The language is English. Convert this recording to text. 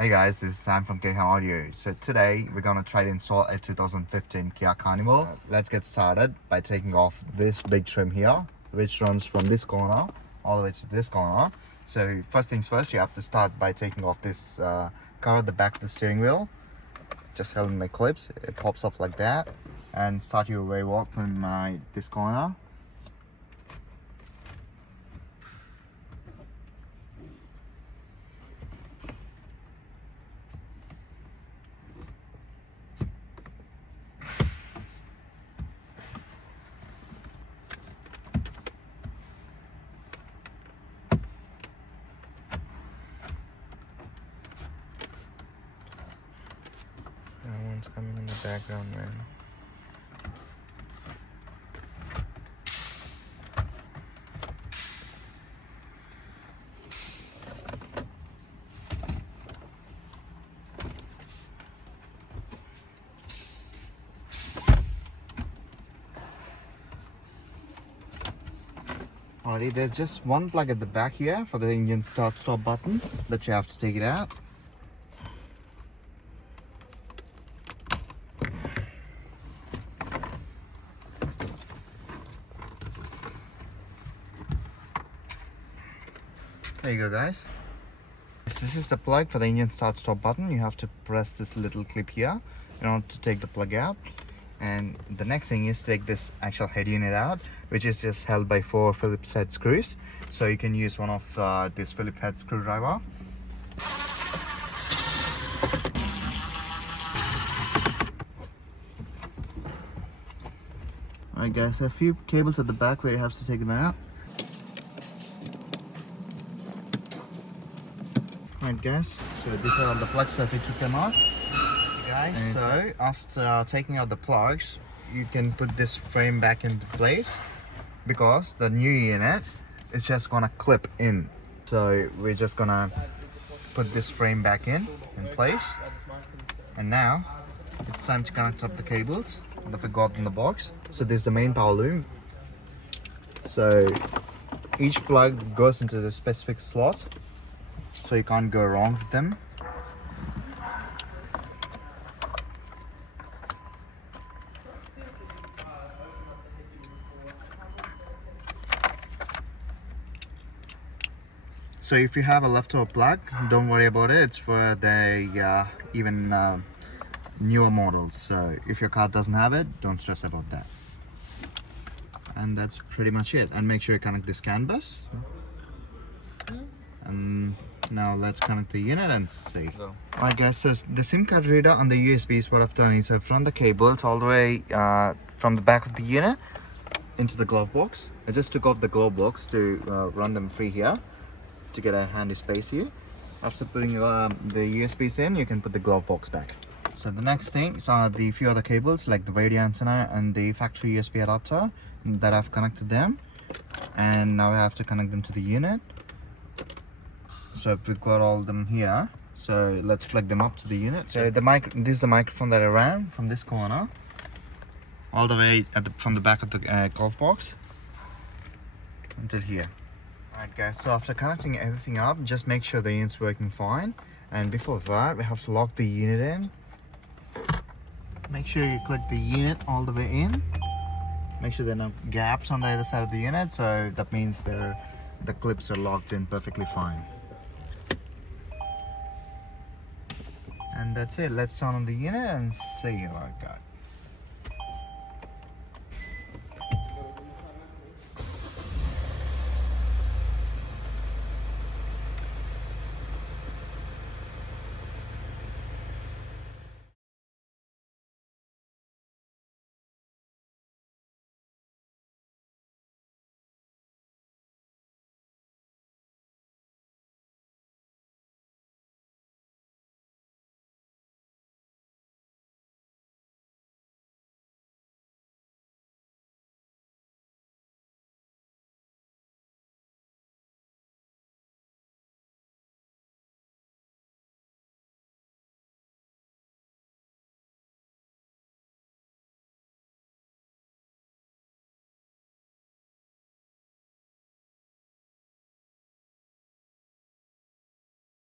Hey guys, this is Sam from Kayhan Audio. So today we're gonna try to install a 2015 Kia Carnival. Let's get started by taking off this big trim here, which runs from this corner all the way to this corner. So first things first, you have to start by taking off this cover at the back of the steering wheel. Just held in my clips, it pops off like that, and start your way walk from this corner. That one's coming in the background, man. Alrighty, there's just one plug at the back here for the engine start-stop button that you have to take it out. There you go, guys. This is the plug for the engine start-stop button. You have to press this little clip here in order to take the plug out. And the next thing is take this actual head unit out, which is just held by 4 Phillips head screws. So you can use one of this Phillips head screwdriver. Alright guys, a few cables at the back where you have to take them out. Alright guys, so these are the plugs that we took them out. Guys, so after taking out the plugs, you can put this frame back into place because the new unit is just gonna clip in. So we're just gonna put this frame back in place, and now it's time to connect up the cables that we got in the box. So this is the main power loom. So each plug goes into the specific slot, so you can't go wrong with them. So if you have a leftover plug, don't worry about it. It's for the even newer models. So if your car doesn't have it, don't stress about that. And that's pretty much it. And make sure you connect this CAN bus. And now let's connect the unit and see. Alright guys, so the SIM card reader on the USB is what I've done is I've run the cables all the way from the back of the unit into the glove box. I just took off the glove box to run them free here, to get a handy space here. After putting the USBs in, you can put the glove box back. So the next things are the few other cables like the radio antenna and the factory USB adapter that I've connected them, and now I have to connect them to the unit. So we've got all of them here, so let's plug them up to the unit. So this is the microphone that I ran from this corner all the way from the back of the glove box until here. Alright guys, so after connecting everything up, just make sure the unit's working fine. And before that, we have to lock the unit in. Make sure you click the unit all the way in. Make sure there are no gaps on the other side of the unit, so that means the clips are locked in perfectly fine. And that's it. Let's turn on the unit and see what I got.